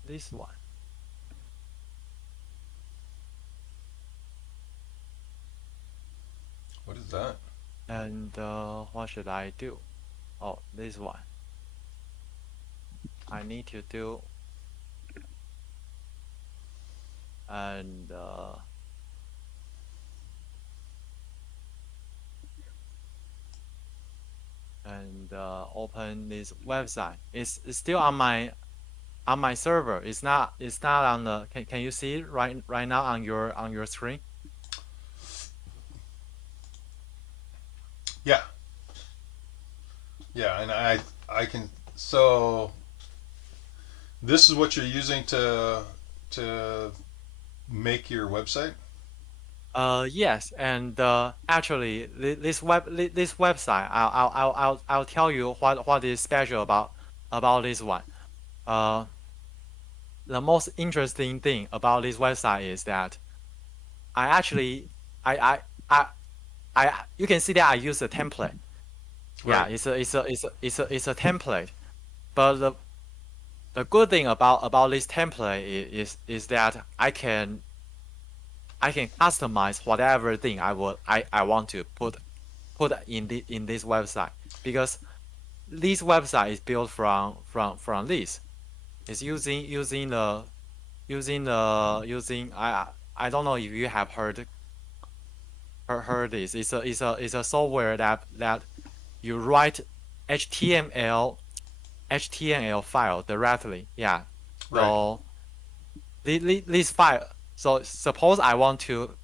This one. what is that? And what should I do? Oh, this one. I need to do and open this website. It's still on my server. It's not on the. Can you see it right now on your screen? Yeah. Yeah, and I can. So this is what you're using to make your website. Yes, and actually, this website, I'll tell you what is special about this one. Uh, the most interesting thing about this website is that I actually I I I, you can see that I use a template. Yeah, Right. it's a template. But the good thing about this template is that I can customize whatever thing I want to put in this website because this website is built from this. It's using I don't know if you have heard this. It's a software that you write HTML HTML file directly. Yeah. Right. So this file. So suppose I want to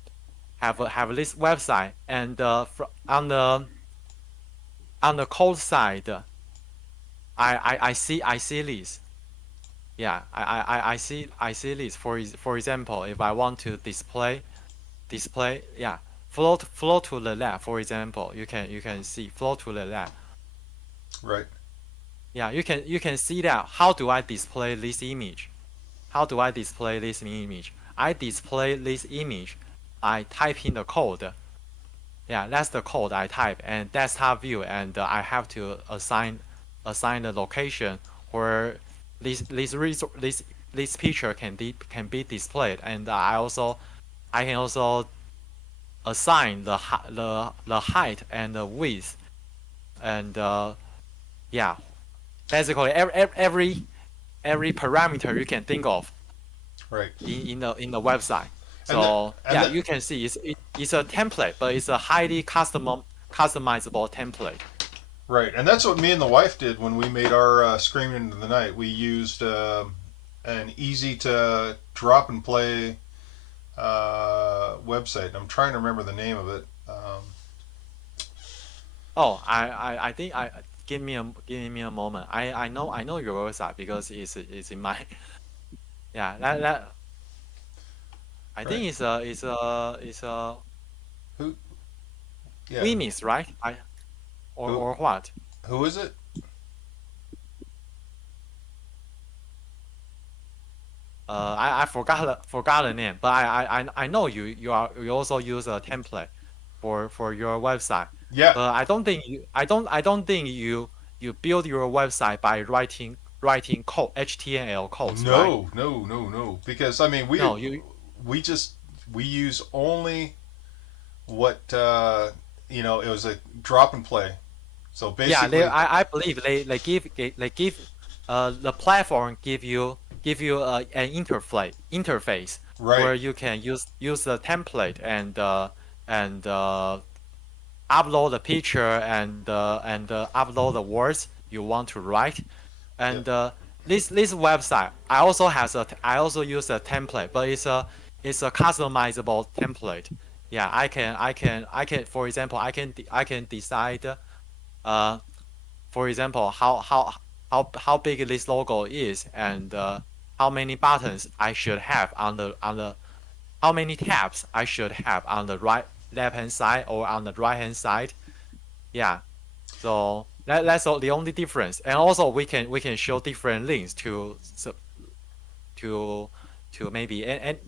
have this website, and on the code side, I see this. Yeah, I see this. For example, if I want to display, yeah, float to the left. For example, you can see float to the left. Right. Yeah, you can see that. How do I display this image? How do I display this image? I display this image. I type in the code. Yeah, that's the code I type and desktop view, and I have to assign the location where this picture can be displayed, and I can also assign the height and the width, and yeah, basically every parameter you can think of Right. in the website. And the, So and yeah, the, you can see it's a template, but it's a highly customizable template. Right, and that's what me and the wife did when we made our Screaming into the Night. We used an easy to drop and play website. I'm trying to remember the name of it. Oh, I think I give me a moment. I know your website because it's in my yeah that I Right. think it's a Who? Yeah. Winnie's, right? Who? Or what? Who is it? I forgot the name, but I know you also use a template for your website, Yeah. but I don't think you build your website by writing code HTML codes, right? No, no, no, no. Because I mean, No, you we just we use only what it was a drop and play. So yeah, basically, I believe they give the platform give you an interface right, where you can use the template and upload the picture and upload the words you want to write. yeah, And this website, I also use a template, but it's a customizable template. Yeah, I can for example I can decide uh for example how big this logo is and how many buttons I should have on the how many tabs I should have on the left hand side or on the right hand side. Yeah. So that's all the only difference. And also we can show different links to to maybe and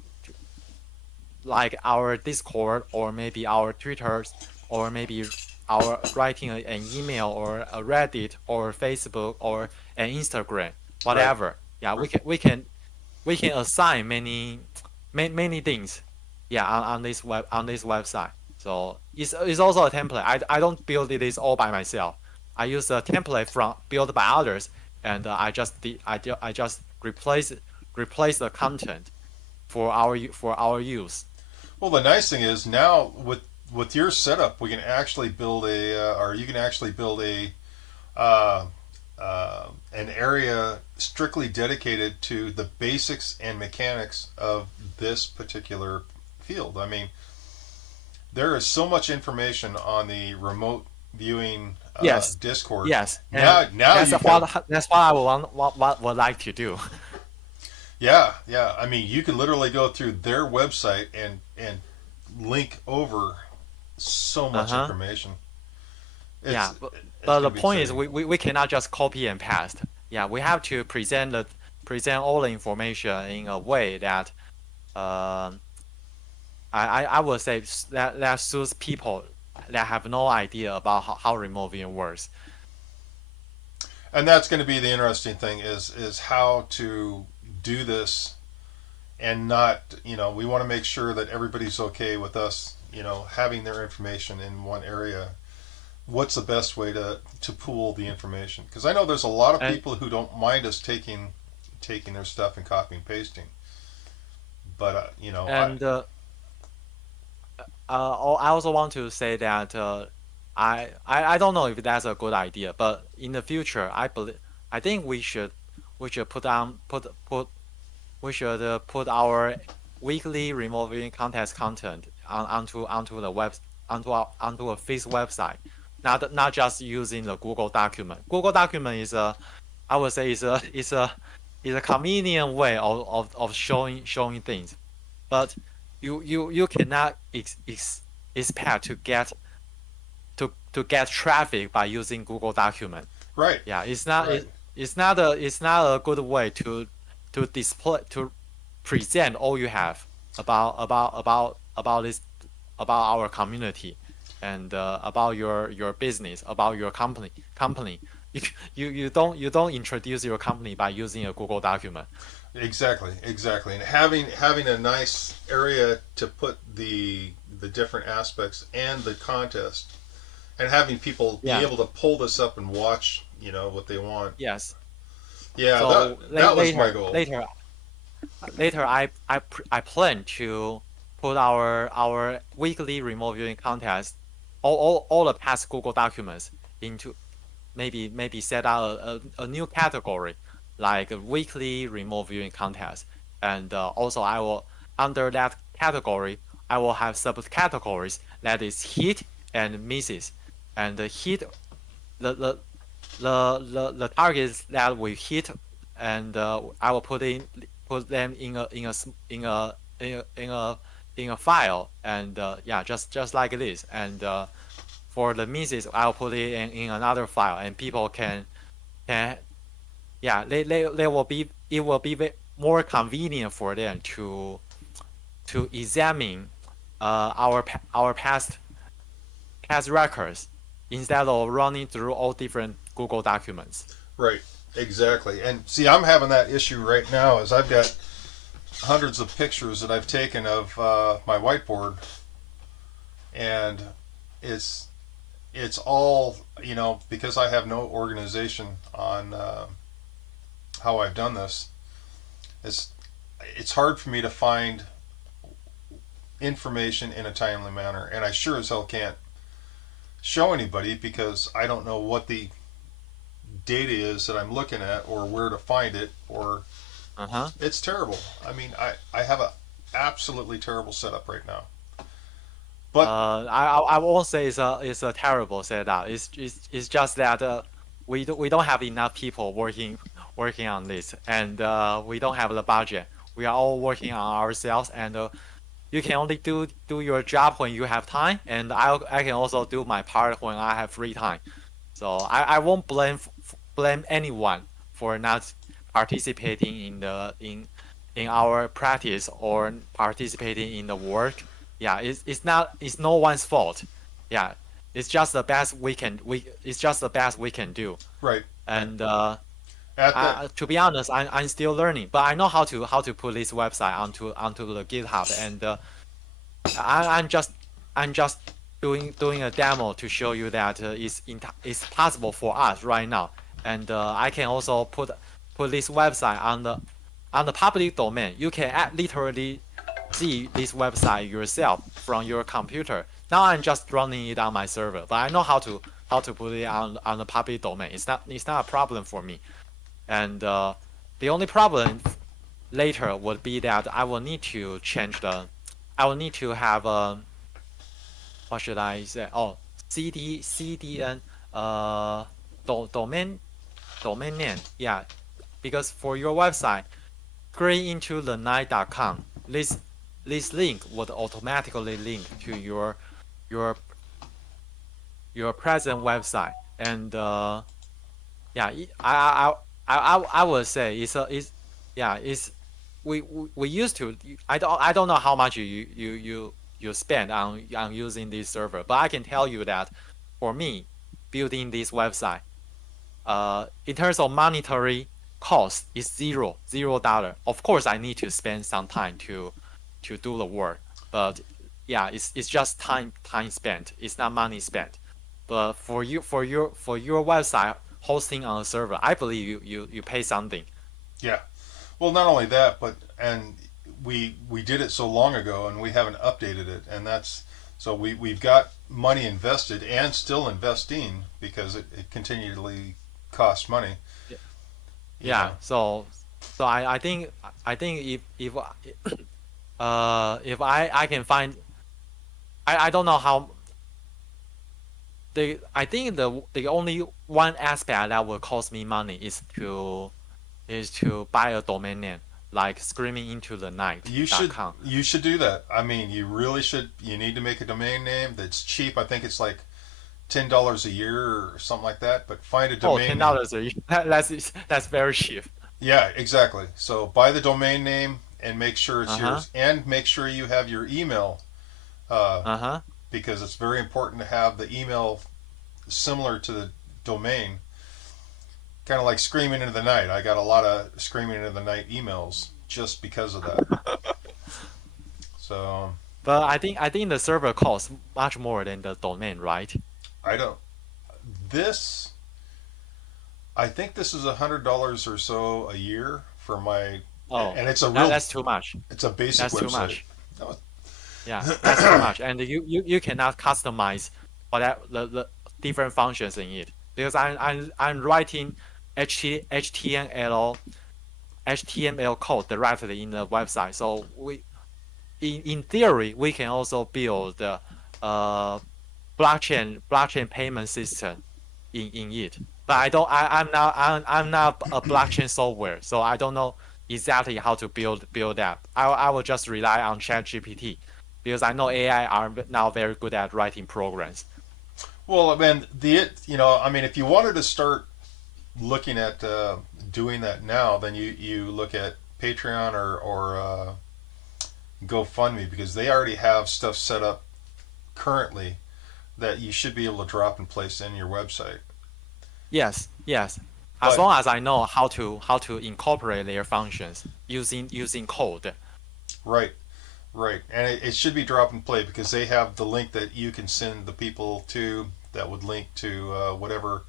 like our Discord or maybe our Twitters or maybe our writing an email or a Reddit or Facebook or an Instagram, right, whatever. Yeah, we can assign many things. Yeah, on this website. So it's also a template. I don't build this all by myself. I use a template from built by others, and I just replace the content for our use. Well, the nice thing is now with your setup, we can actually build or you can actually build uh, an area strictly dedicated to the basics and mechanics of this particular field. I mean, there is so much information on the remote viewing Yes, Discord. yes, and Now you can, that's what I what would like to do. yeah, yeah. I mean, you can literally go through their website and link over so much Uh-huh. information. Yeah, It's it's but the going to be point is exciting. we cannot just copy and paste. Yeah, we have to present all the information in a way that um I would say that suits people that have no idea about how remote viewing works. And that's going to be the interesting thing is how to do this and not, we want to make sure that everybody's okay with us, having their information in one area. What's the best way to pool the information? Because I know there's a lot of And people who don't mind us taking their stuff and copy and pasting, but and I also want to say that I don't know if that's a good idea, but in the future, I think we should we should put our weekly remote viewing contest content onto the web onto a fixed website, not just using the Google document. Google document is a I would say is a convenient way of showing things, but you cannot expect to get traffic by using Google document. right, Yeah, right, it's not a good way to display to present all you have about this about our community and about your business about your company. You don't introduce your company by using a Google document. exactly, exactly. And having a nice area to put the different aspects and the contest, and having people be Yeah. able to pull this up and watch, what they want. Yes. Yeah, So that was my goal. later I plan to put our weekly remote viewing contest all the past Google documents into maybe set out a new category like a weekly remote viewing contest, and also I will under that category I will have subcategories that is hit and misses, and the hit the the the targets that we hit, and I will put them in a file, and yeah, just like this, and for the misses I'll put it in another file, and people can yeah, they will be it will be more convenient for them to examine our past records instead of running through all different Google documents. Right. Exactly. And see, I'm having that issue right now. As I've got hundreds of pictures that I've taken of my whiteboard, and it's it's all, because I have no organization on how I've done this. It's it's hard for me to find information in a timely manner, and I sure as hell can't show anybody because I don't know what the data is that I'm looking at or where to find it, or Uh-huh. it's terrible. I mean, I have a absolutely terrible setup right now. But I won't say it's a terrible setup. It's just that we don't have enough people working on this, and we don't have the budget. We are all working on ourselves, and you can only do your job when you have time, and I can also do my part when I have free time. So I won't blame anyone for not participating in our practice or participating in the work. Yeah, it's no one's fault. Yeah, it's just the best we can do. right And at that, to be honest, I'm still learning, but I know how to put this website onto the GitHub, and I'm just doing a demo to show you that it's possible for us right now, and I can also put this website on the public domain. You can literally see this website yourself from your computer. Now I'm just running it on my server, but I know how to put it on the public domain. It's not a problem for me, and the only problem later would be that I will need to have what should I say? Oh, CDN uh domain name. Yeah, because for your website, grayintothe this link would automatically link to your your present website, and yeah, I would say yeah, we used to. I don't know how much you spend on using this server, but I can tell you that for me, building this website, in terms of monetary cost, is $0. Of course, I need to spend some time to do the work, but yeah, it's just time spent. It's not money spent. But for your website hosting on a server, I believe you pay something. yeah. Well, not only that, but and we did it so long ago, and we haven't updated it, and that's so we've got money invested and still investing because it continually costs money. You Yeah, know, so I think if I can find, I don't know how I think the only one aspect that will cost me money is to buy a domain name like screaming into the night you dot should com. you should do that. I mean, you really should. You need to make a domain name that's cheap. I think it's like $10 a year or something like that. But find a Oh, ten domain name. dollars a year. That's very cheap. Yeah, exactly. So buy the domain name and make sure it's Uh-huh. yours, and make sure you have your email, uh, Uh-huh. because it's very important to have the email similar to the domain. Kind of like screaming into the night. I got a lot of screaming into the night emails just because of that. So But I think the server costs much more than the domain, right? I don't. This I think this is $100 or so a year for my, Oh, and it's a that, real, that's too much. it's a basic That's too website. much. No, Yeah, that's too much. And you cannot customize whatever the different functions in it. because I'm writing HTML code directly in the website. So in theory we can also build blockchain payment system in it. But I'm not a blockchain software, so I don't know exactly how to build that. I will just rely on ChatGPT because I know AI are now very good at writing programs. Well, I mean, I mean, if you wanted to start looking at doing that now, then you look at Patreon or GoFundMe because they already have stuff set up currently that you should be able to drop and place in your website. Yes, yes. As But long as I know how to incorporate their functions using code. right, right, and it should be drop and play because they have the link that you can send the people to that would link to whatever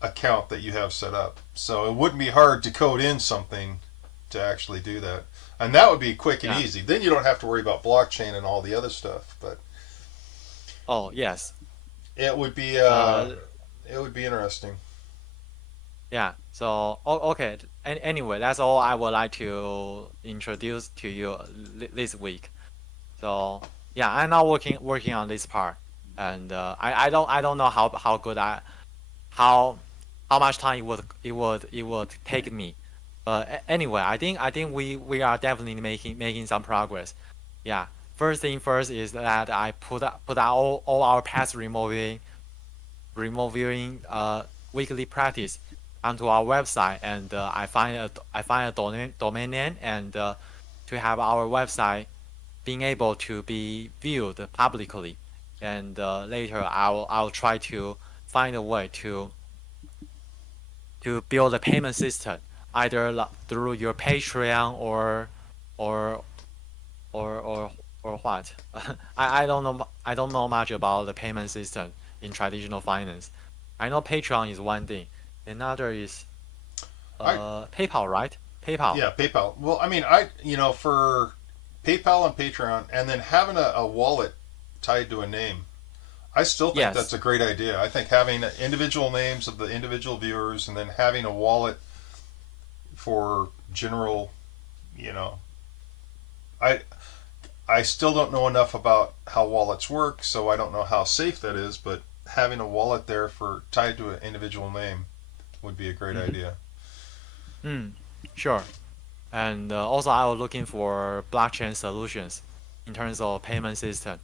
account that you have set up. So it wouldn't be hard to code in something to actually do that. And that would be quick and Yeah. easy. Then you don't have to worry about blockchain and all the other stuff. But Oh, yes. it would be Uh, it would be interesting. yeah. So, okay. Anyway, that's all I would like to introduce to you this week. So, yeah, I'm now working on this part, and I don't know how good how how much time it would take me. But anyway, I think we are definitely making some progress. Yeah. First thing first is that I put out all our past removing weekly practice onto our website, and I find a domain name, and to have our website being able to be viewed publicly, and later I'll try to find a way to build a payment system either through your Patreon or or or what. I don't know much about the payment system in traditional finance. I know Patreon is one thing. Another is I PayPal, right? PayPal. Yeah, PayPal. Well, I mean, for PayPal and Patreon, and then having a wallet tied to a name. I still think that's Yes. a great idea. I think having individual names of the individual viewers and then having a wallet for general, you know, I I still don't know enough about how wallets work, so I don't know how safe that is, but having a wallet there for tied to an individual name would be a great Mm-hmm. idea. Sure. And also I was looking for blockchain solutions in terms of payment system.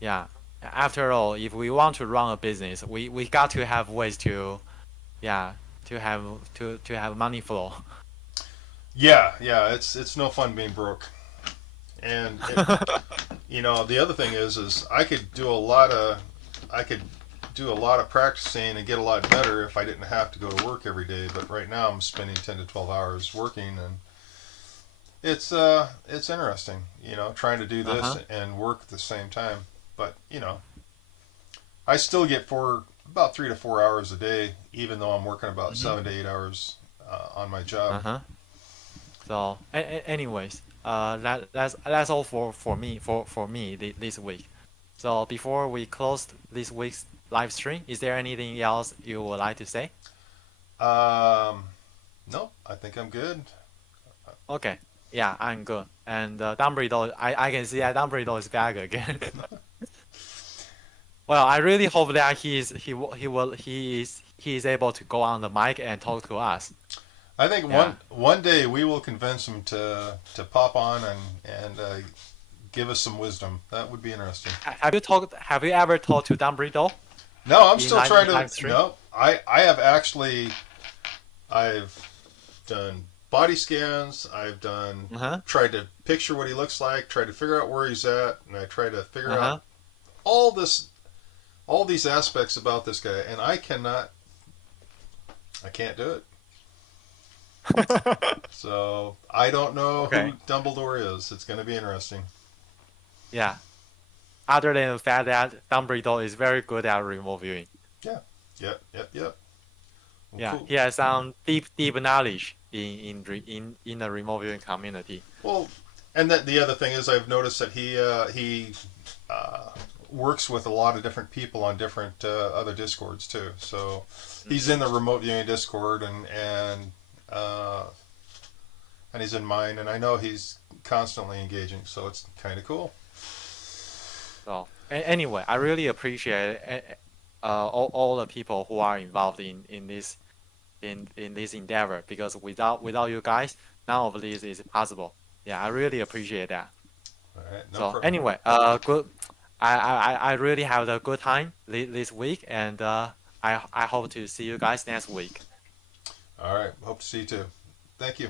Yeah. After all, if we want to run a business, we got to have ways to, yeah, to have money flow. Yeah, yeah, it's no fun being broke. And the other thing is I could do a lot of practicing and get a lot better if I didn't have to go to work every day. But right now I'm spending 10 to 12 hours working, and it's interesting, trying to do this Uh-huh. and work at the same time. But I still get about 3 to 4 hours a day, even though I'm working about Mm-hmm. 7 to 8 hours on my job. Uh-huh. So, anyways, that's all for me this week. So before we close this week's live stream, is there anything else you would like to say? Um, no, I think I'm good. Okay. Yeah, I'm good. And Dumbledore, I can see that Dumbledore is back again. Well, I really hope that he is able to go on the mic and talk to us. I think Yeah. one day we will convince him to pop on and give us some wisdom. That would be interesting. Have you ever talked to Dumbledore No, I'm in still trying to. live stream? No, I have actually. I've done body scans. I've done Uh-huh. tried to picture what he looks like. Tried to figure out where he's at, and I try to figure out Uh-huh. all this, all these aspects about this guy, and I cannot. I can't do it. So I don't know who Okay. Dumbledore is. It's going to be interesting. Yeah. Other than the fact that Dumbledore is very good at remote viewing. Yeah. Yep. Yep. Yep. Well, Yeah, cool. he has some deep knowledge in the remote viewing community. Well, and that the other thing is I've noticed that he uh, works with a lot of different people on different other discords too. So he's Hmm. in the remote viewing discord, uh, and he's in mine, and I know he's constantly engaging, so it's kind of cool. So anyway, I really appreciate all the people who are involved in this in this endeavor because without you guys, none of this is possible. Yeah, I really appreciate that. All right, no So problem. anyway, good. I really had a good time this week, and I hope to see you guys next week. All right, hope to see you too. Thank you.